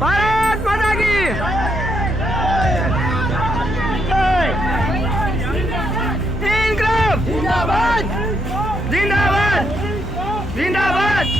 भारत माता की इंकलाब जिंदाबाद जिंदाबाद जिंदाबाद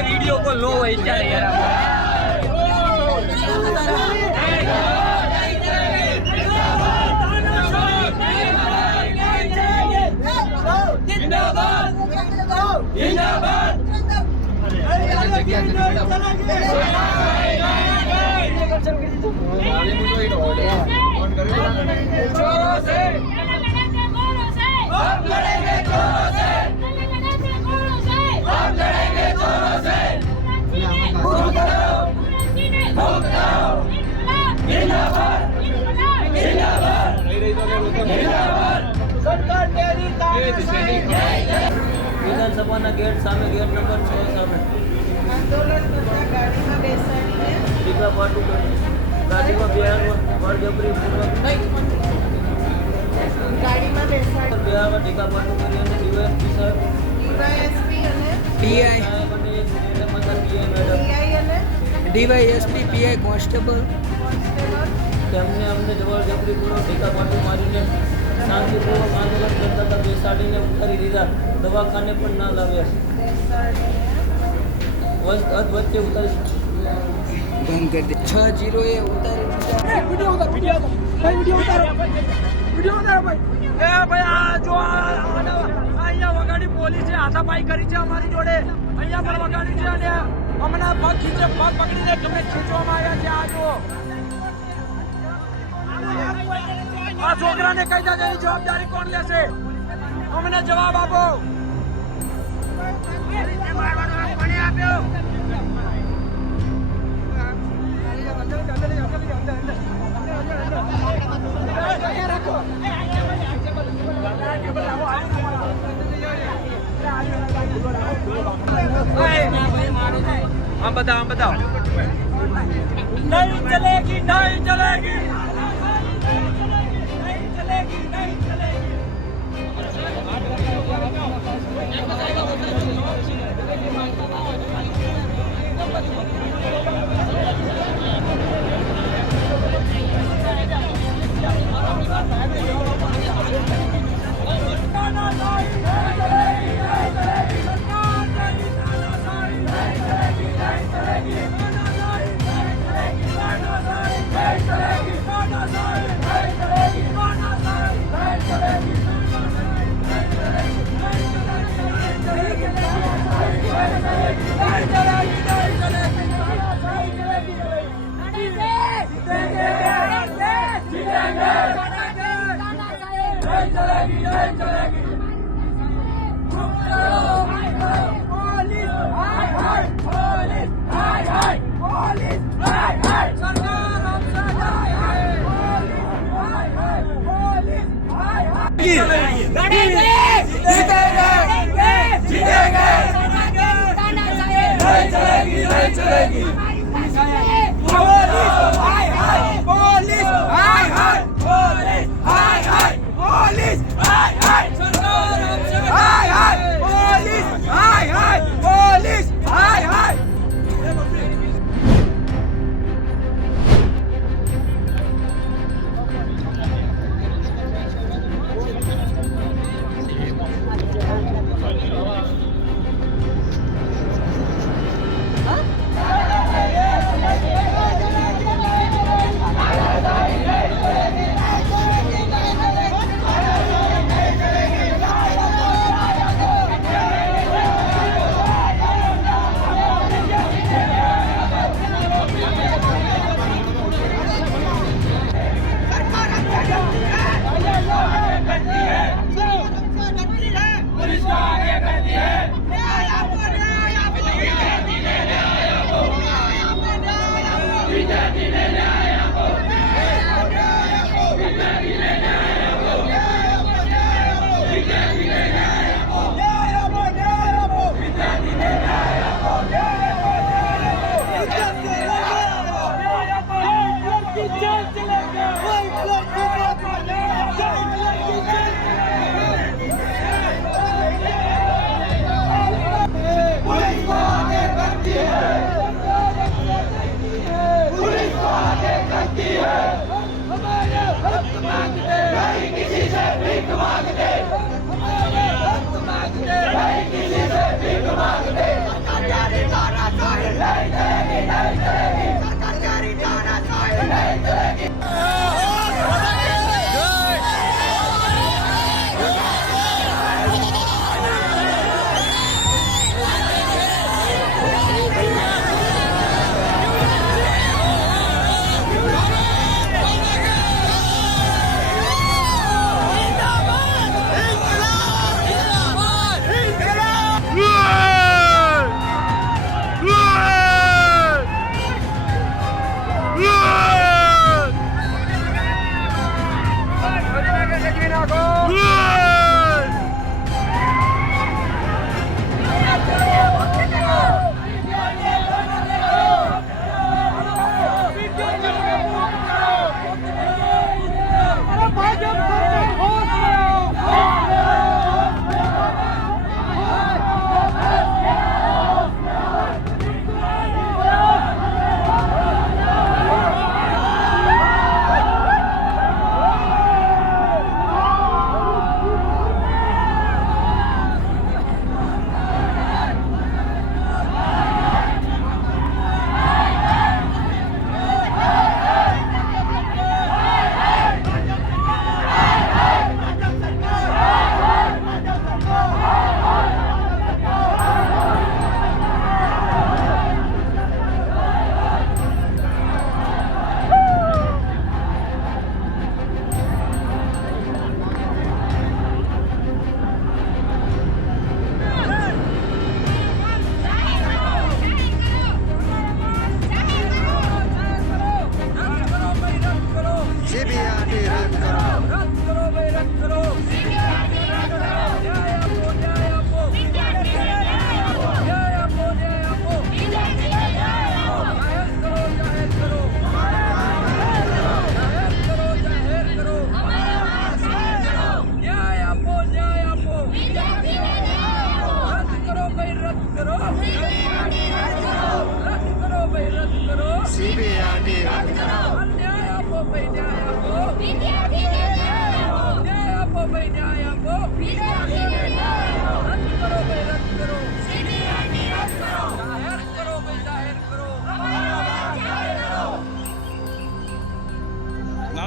वीडियो कॉल लो है यार વિધાનસભાના ગેટ સામે ગેટ નંબર 6 સામે આંદોલન કરતા ગાડીમાં બેસાડીને ટીકા પાટું ગાડીમાં બિહારમાં બળજબરીપૂર્વક ગાડીમાં બેસાડી બિહારમાં ટીકા પાટું કરી અને ડીવાયએસપી સાહેબ ડીવાયએસપી અને પીઆઈ સાહેબ અને મેડમ મેડમ પીઆઈ અને ડીવાયએસપી પીઆઈ કોન્સ્ટેબલ કોન્સ્ટેબલ તેમને અમને જબરજબરીપૂર્વક ટીકા પાટું મારીને શાંતિપૂર્વક આંદોલન કરતા હતા બેસાડીને ઉતારી દીધા દવાખાને પણ ના લાવ્યા વચ્ચે ઉતારી બંધ કરી દે 6-0 એ ઉતારી અહીંયા વગાડી પોલીસે હાથાપાઈ કરી છે અમારી જોડે અહીંયા પણ વગાડી છે અને હમણાં પગ ખીચે પગ પકડીને તમે ખીચવામાં આવ્યા છે આ જુઓ આ છોકરાને કઈ જગ્યાની જવાબદારી કોણ લેશે અમને જવાબ આપો કોને આપ્યો આમ બતાવો નહીં ચલેગી નહીં ચલેગી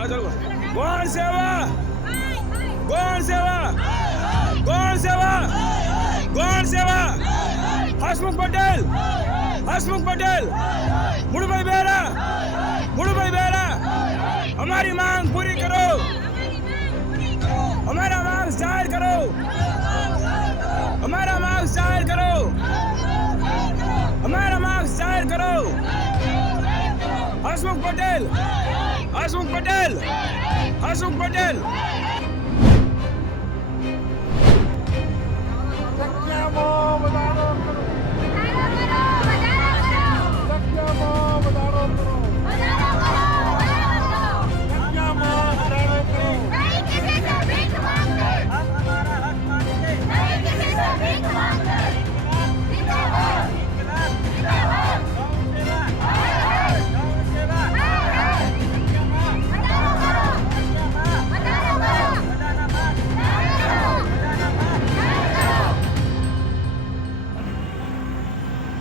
ગૌણ સેવા ગૌણ સેવા ગૌણ સેવા ગૌણ સેવા હસમુખ પટેલ મુળભાઈ બેરા हमारी मांग पूरी करो हमारा मांग जाहिर करो हमारा मांग जाहिर करो हमारा मांग जाहिर करो हसमुख पटेल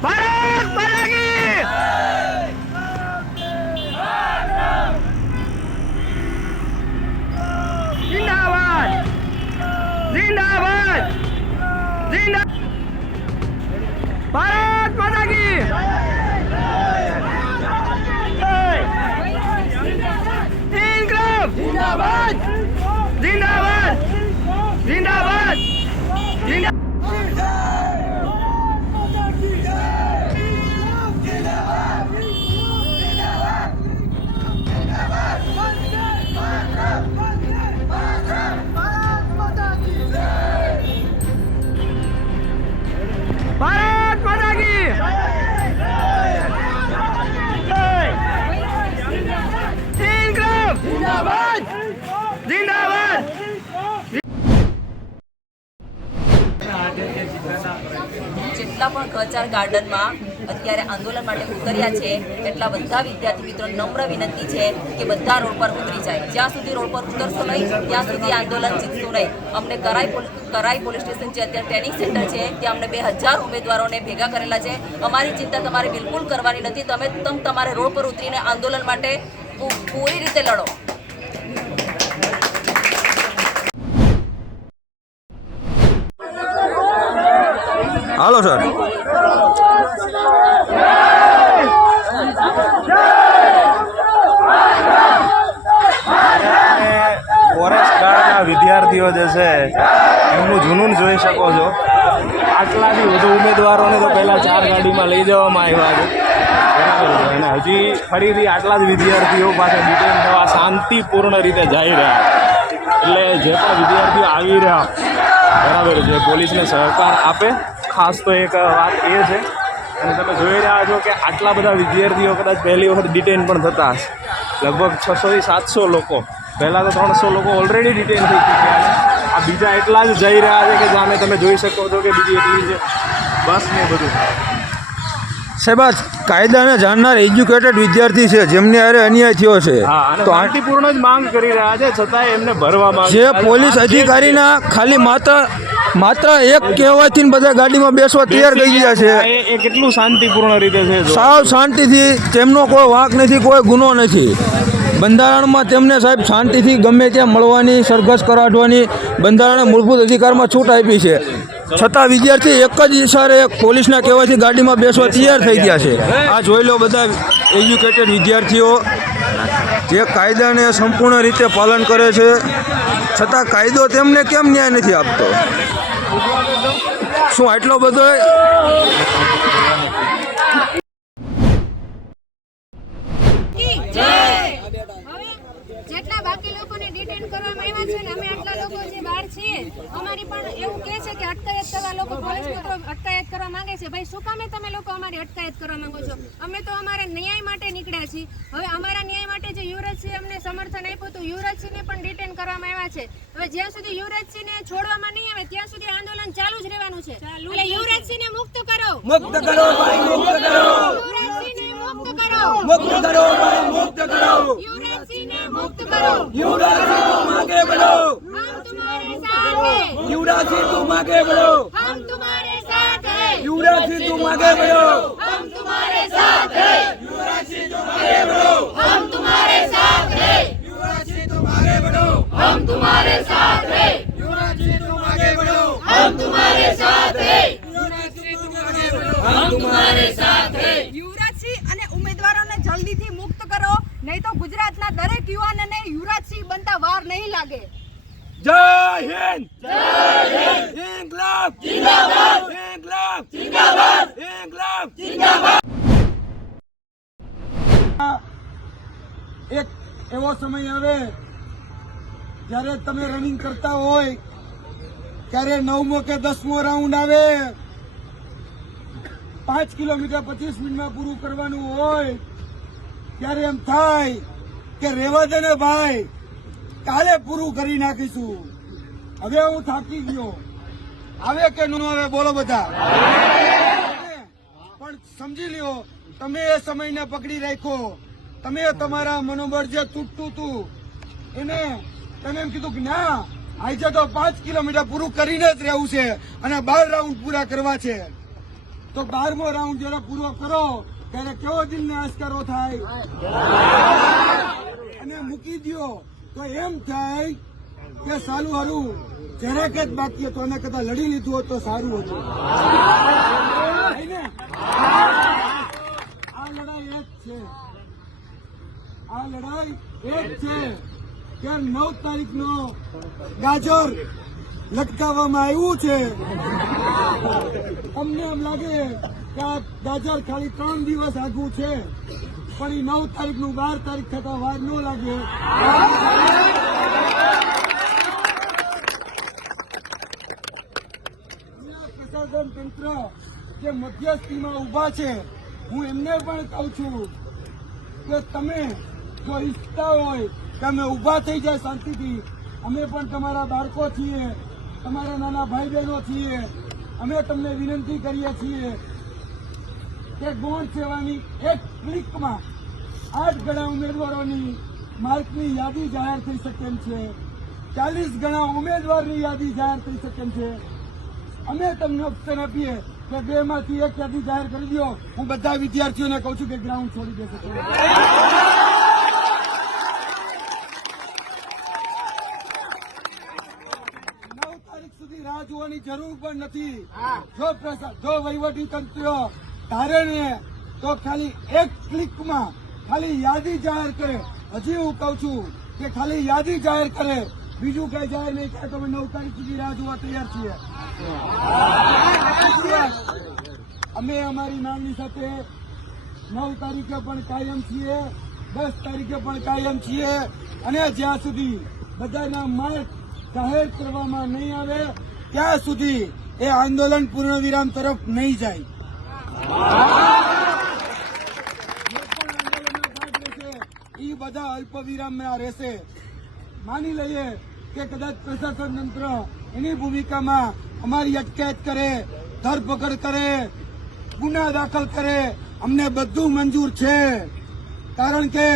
भारत माता की जिंदाबाद जिंदाबाद भारत माता की इंकलाब जिंदाबाद भारत माता की इंकलाब जिंदाबाद જેટલા પણ કચાર ગાર્ડનમાં અત્યારે આંદોલન માટે ઉતર્યા છે એટલા બધા વિદ્યાર્થી મિત્રો નમ્ર વિનંતી છે કે બધા રોડ પર ઉતરી જાય. જ્યાં સુધી રોડ પર ઉતરશો નહીં ત્યાં સુધી આંદોલન જીતશું નહીં. અમને કરાઈ પોલીસ સ્ટેશન છે, અત્યારે ટ્રેનિંગ સેન્ટર છે, ત્યાં અમને 2000 ઉમેદવારોને ભેગા કરેલા છે. અમારી ચિંતા તમારે બિલકુલ કરવાની નથી. તમે તમારે રોડ પર ઉતરીને આંદોલન માટે પૂરી રીતે લડો. હાલો સર ફોરેસ્ટ ગાર્ડના વિદ્યાર્થીઓ જે છે એમનું જુનૂન જોઈ શકો છો. આટલાથી વધુ ઉમેદવારોને તો પહેલાં 4 ગાડીમાં લઈ જવામાં આવ્યા છે, બરાબર છે, અને હજી ફરીથી આટલા જ વિદ્યાર્થીઓ પાછા ડિટેન થવા શાંતિપૂર્ણ રીતે જઈ રહ્યા છે. એટલે જે પણ વિદ્યાર્થીઓ આવી રહ્યા, બરાબર છે, પોલીસને સહકાર આપે. ખાસ તો એક વાત એ છે, અને તમે જોઈ રહ્યા છો કે આટલા બધા વિદ્યાર્થીઓ કદાચ પહેલી વખત ડિટેન પણ થતા હશે. લગભગ 600 થી 700 લોકો, પહેલાં તો 300 લોકો ઓલરેડી ડિટેન થઈ ચૂક્યા છે. આ બીજા એટલા જ જઈ રહ્યા છે કે જાણે તમે જોઈ શકો છો કે બીજી એટલી છે બસ ને બધું. સાહેબ, આ કાયદાને જાણનાર એજ્યુકેટેડ વિદ્યાર્થી છે જેમને હારે અન્યાય થયો છે, હા, અને તો શાંતિપૂર્ણ જ માંગ કરી રહ્યા છે, છતાંય એમને ભરવામાં જે પોલીસ અધિકારીના ખાલી માત્ર એક કહેવાથી બધા ગાડીમાં બેસવા તૈયાર થઈ ગયા છે. એ કેટલું શાંતિપૂર્ણ રીતે છે, સાવ શાંતિથી, તેમનો કોઈ વાંક નથી, કોઈ ગુનો નથી. બંધારણમાં તેમને સાહેબ શાંતિથી ગમે ત્યાં મળવાની, સરઘસ કરાવવાની બંધારણે મૂળભૂત અધિકારમાં છૂટ આપી છે. છતાં વિદ્યાર્થી એક જ ઈશારે પોલીસના કહેવાથી ગાડીમાં બેસવા તૈયાર થઈ ગયા છે. આ જોઈ લો બધા એજ્યુકેટેડ વિદ્યાર્થીઓ જે કાયદાને સંપૂર્ણ રીતે પાલન કરે છે, છતાં કાયદો તેમને કેમ ન્યાય નથી આપતો? શું આટલો બધો જેટલા બાકી લોકોને ડિટેન કરવામાં આવ્યા છે ને, અમે આટલા લોકો જે બહાર છીએ, અમારી પણ એવું કહે છે કે અટકાયત કરવા લોકો પોલીસ મિત્રો અટકાયત કરવા માંગે છે. ભાઈ, શું કામે તમે લોકો અમારી અટકાયત કરવા માંગો છો? અમે તો અમારા ન્યાય માટે નીકળ્યા છીએ. હવે અમારા ન્યાય માટે જે યુવરાજસિંહ અમને સમર્થન આપ્યું હતું, યુવરાજસિંહને પણ ડિટેન કરવામાં આવ્યા છે. હવે જ્યાં સુધી યુવરાજસિંહને છોડવામાં નહીં આવે ત્યાં સુધી આંદોલન ચાલુ જ રહેવાનું છે. એટલે યુવરાજસિંહને મુક્ત કરો, મુક્ત કરો ભાઈ, મુક્ત કરો યુવરાજસિંહને, મુક્ત કરો, મુક્ત કરો ભાઈ, મુક્ત કરો યુવરાજસિંહને, મુક્ત કરો युवराज तुम आगे बढ़ो, हम तुम्हारे साथ हैं. युवराज तुम आगे बढ़ो, हम तुम्हारे साथ हैं. युवराज तुम आगे बढ़ो, हम तुम्हारे साथ हैं. युवराज तुम आगे बढ़ो, हम तुम्हारे साथ हैं. દેશના દરેક યુવાનને યુવરાજસિંહ બનતા વાર નહીં લાગે. જય હિન્દ, ઇન્કલાબ જિંદાબાદ, ઇન્કલાબ જિંદાબાદ, ઇન્કલાબ જિંદાબાદ. એક એવો સમય આવે જ્યારે તમે રનિંગ કરતા હોય ત્યારે 9મો કે 10મો રાઉન્ડ આવે, 5 કિલોમીટર 25 મિનિટમાં પૂરું કરવાનું હોય ત્યારે એમ થાય કે રેવા દે ને ભાઈ, કાલે પૂરું કરી નાખીશું. હવે હું થાકી ગયો. આવે કે ન આવે બોલો બધા? પણ સમજી લ્યો, તમે એ સમયને પકડી રાખ્યો. તમે તમારા મનોબળ જે તૂટતું હતું એને તમે એમ કીધું કે ના, આજે તો 5 કિલોમીટર પૂરું કરીને જ રહેવું છે અને 12 રાઉન્ડ પૂરા કરવા છે. તો 12મો રાઉન્ડ જયારે પૂરો કરો ત્યારે કેવો દિલને આસ્કારો થાય અને મૂકી દો તો એમ થાય કે સાલું હારું જરાક જ બાકી હતું, અને કદાચ લડી લીધું હોત તો સારું હતું. આ લડાઈ એક છે, આ લડાઈ એક છે કે 9 તારીખનો ગાજર લટકાવવામાં આવ્યું છે. અમને એમ લાગે કે આ ગાજર ખાલી 3 દિવસ આગું છે, પણ એ 9 તારીખનું 12 તારીખ થતા વાર ન લાગે. પ્રશાસન તંત્ર જે મધ્યસ્થીમાં ઉભા છે, હું એમને પણ કહું છું કે તમે જો ઈચ્છતા હોય કે અમે ઉભા થઈ જાય શાંતિથી, અમે પણ તમારા બાળકો છીએ, તમારા નાના ભાઈ બહેનો છીએ, અમે તમને વિનંતી કરીએ છીએ કે ગૌણ સેવાની એક ક્લિકમાં 8 ગણા ઉમેદવારોની માર્કની યાદી જાહેર થઈ શકે એમ છે, 40 ગણા ઉમેદવારની યાદી જાહેર થઈ શકે એમ છે. અમે તમને ઓપ્શન આપીએ કે 2માંથી 1 યાદી જાહેર કરી દો. હું બધા વિદ્યાર્થીઓને કહું છું કે ગ્રાઉન્ડ છોડી દેશે. 9 તારીખ સુધી રાહ જોવાની જરૂર પણ નથી. જો વહીવટી તંત્ર ધારે ને તો ખાલી 1 ક્લિકમાં ખાલી યાદી જાહેર કરે. હજી હું કહું છું કે ખાલી યાદી જાહેર કરે, બીજું કઈ જાહેર નહીં કરે તો અમે 9 તારીખ સુધી રાહ જોવા તૈયાર છીએ. અમે અમારી માંગણી સાથે 9 તારીખે પણ કાયમ છીએ, 10 તારીખે પણ કાયમ છીએ, અને જ્યાં સુધી બધાના માર્ગ જાહેર કરવામાં નહીં આવે ત્યાં સુધી એ આંદોલન પૂર્ણવિરામ તરફ નહીં જાય. એ બધા અલ્પ વિરામમાં રહેશે. માની લઈએ કે કદાચ પ્રશાસન તંત્ર એની ભૂમિકામાં અમારી અટકાયત કરે, ધરપકડ કરે, ગુના દાખલ કરે, અમને બધું મંજૂર છે. કારણ કે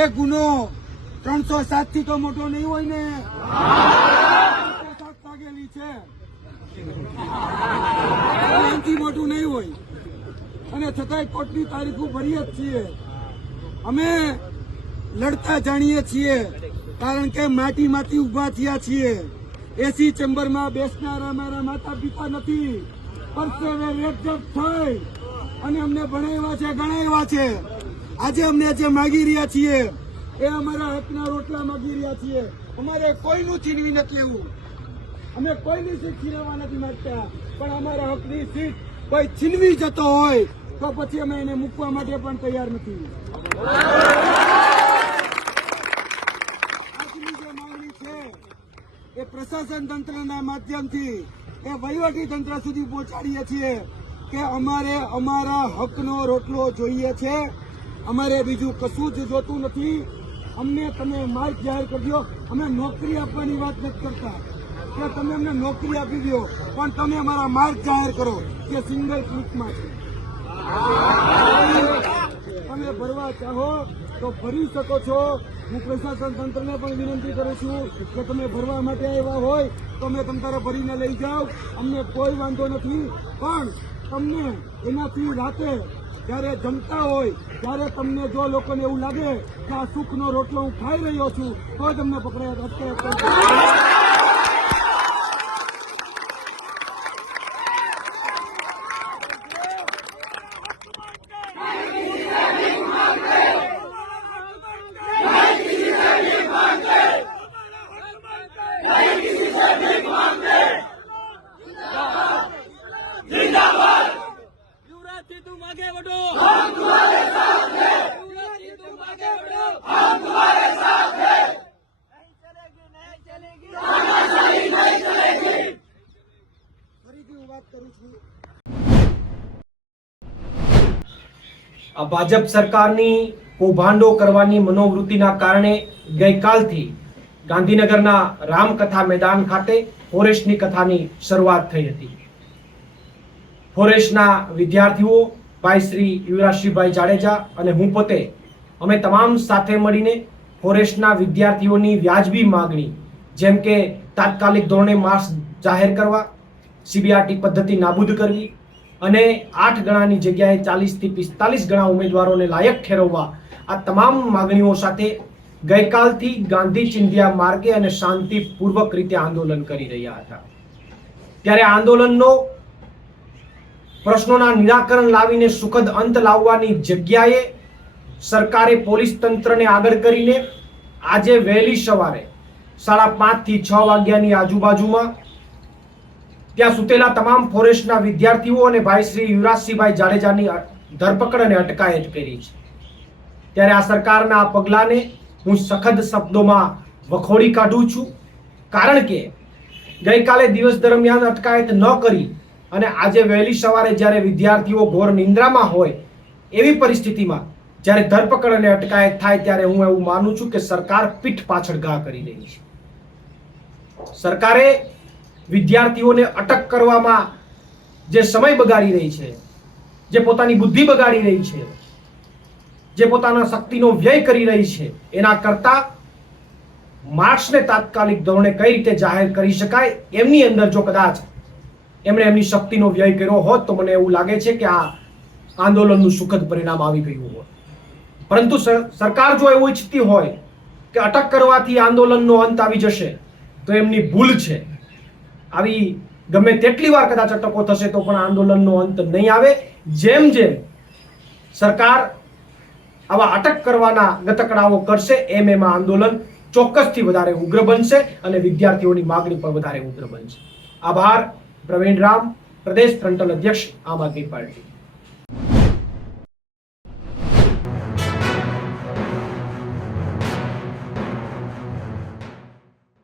એ ગુનો 307 થી તો મોટો નહીં હોય ને, 307 લાગેલી છે, એનાથી મોટું નહીં હોય. અને છતાંય કોર્ટની તારીખો ભરીએ જ છીએ. અમે લડતા જાણીએ છીએ, કારણ કે માટીમાંથી ઉભા થયા છીએ. એસી ચેમ્બરમાં બેસનારા અમારા માતા પિતા નથી, પરસેવે રેપઝેપ થઈ અને અમને ભણાવ્યા છે, ગણાવ્યા છે. આજે અમને જે માગી રહ્યા છીએ એ અમારા હકના રોટલા માગી રહ્યા છીએ. અમારે કોઈનું છીનવી નથી લેવું, અમે કોઈની સીટ છીનવવા નથી માંગતા, પણ અમારા હકની સીટ કોઈ છીનવી જતો હોય તો પછી અમે એને મૂકવા માટે પણ તૈયાર નથી. આજની જે માંગણી છે એ પ્રશાસન તંત્રના માધ્યમથી એ વહીવટી તંત્ર સુધી પહોંચાડીએ છીએ કે અમારે અમારા હકનો રોટલો જોઈએ છે. અમારે બીજું કશું જ જોતું નથી. અમને તમે માર્ગ જાહેર કરી દો. અમે નોકરી આપવાની વાત નથી કરતા કે તમે અમને નોકરી આપી દો, પણ તમે અમારા માર્ગ જાહેર કરો કે સિંગલ ક્લિકમાં છે. તમે ભરવા ચાહો તો ભરી શકો છો. હું પ્રશાસન તંત્રને પણ વિનંતી કરું છું કે તમે ભરવા માટે આવ્યા હોય તો અમે તમારે ભરીને લઈ જાઓ, અમને કોઈ વાંધો નથી. પણ તમને એનાથી રાતે જયારે જમતા હોય ત્યારે તમને જો લોકોને એવું લાગે કે આ સુખનો રોટલો હું ખાઈ રહ્યો છું તો જ અમને પકડાયા. આ ભાજપ સરકારની કૌભાંડો કરવાની મનોવૃત્તિના કારણે ગઈકાલથી ગાંધીનગરના રામકથા મેદાન ખાતે ફોરેસ્ટની કથાની શરૂઆત થઈ હતી. ફોરેસ્ટના વિદ્યાર્થીઓ ભાઈ શ્રી યુવરાજસિંહભાઈ જાડેજા અને હું પોતે અમે તમામ સાથે મળીને ફોરેસ્ટના વિદ્યાર્થીઓની વ્યાજબી માગણી જેમ કે તાત્કાલિક ધોરણે માર્ક્સ જાહેર કરવા, સીબીઆરટી પદ્ધતિ નાબૂદ કરવી અને 8 ગણાની જગ્યાએ 40 થી 45 ગણા ઉમેદવારોને લાયક ઠેરવવા, આ તમામ માગણીઓ સાથે ગઈકાલથી ગાંધી ચિંધ્યા માર્ગે અને શાંતિપૂર્વક રીતે આંદોલન કરી રહ્યા હતા. ત્યારે આંદોલનનો પ્રશ્નોના નિરાકરણ લાવીને સુખદ અંત લાવવાની જગ્યાએ સરકારે પોલીસ તંત્રને આગળ કરીને આજે વહેલી સવારે 5:30 થી 6 વાગ્યાની આજુબાજુમાં ત્યાં સૂતેલા તમામ ફોરેસ્ટના વિદ્યાર્થીઓ અને ભાઈ શ્રી યુવરાજસિંહભાઈ જાડેજાની ધરપકડ અને અટકાયત કરી છે. ત્યારે આ સરકારના આ પગલાંને હું સખત શબ્દોમાં વખોડી કાઢું છું, કારણ કે ગઈકાલે દિવસ દરમિયાન અટકાયત ન કરી અને આજે વહેલી સવારે જ્યારે વિદ્યાર્થીઓ ઘોર નિંદ્રામાં હોય એવી પરિસ્થિતિમાં જ્યારે ધરપકડ અને અટકાયત થાય ત્યારે હું એવું માનું છું કે સરકાર પીઠ પાછળ ઘા કરી રહી છે. સરકારે વિદ્યાર્થીઓને અટક કરવામાં જે સમય બગાડી રહી છે, જે પોતાની બુદ્ધિ બગાડી રહી છે, જે પોતાના શક્તિનો વ્યય કરી રહી છે, એના કરતા માર્ક્સને તાત્કાલિક ધોરણે કઈ રીતે જાહેર કરી શકાય એમની અંદર જો કદાચ એમણે એમની શક્તિનો વ્યય કર્યો હોત તો મને એવું લાગે છે કે આ આંદોલનનું સુખદ પરિણામ આવી ગયું હોત. પરંતુ સરકાર જો એવું ઈચ્છતી હોય કે અટક કરવાથી આંદોલનનો અંત આવી જશે તો એમની ભૂલ છે. આવી ગમે તેટલી વાર કદાચ અટકો થશે તો પણ આંદોલનનો અંત નહીં આવે. જેમ જેમ સરકાર આવા અટક કરવાના ગતકડાઓ કરશે એમ એમાં આંદોલન ચોક્કસથી વધારે ઉગ્ર બનશે અને વિદ્યાર્થીઓની માગણી પણ વધારે ઉગ્ર બનશે. આભાર. પ્રવીણ રામ, પ્રદેશ ફ્રન્ટલ અધ્યક્ષ, આમ આદમી પાર્ટી.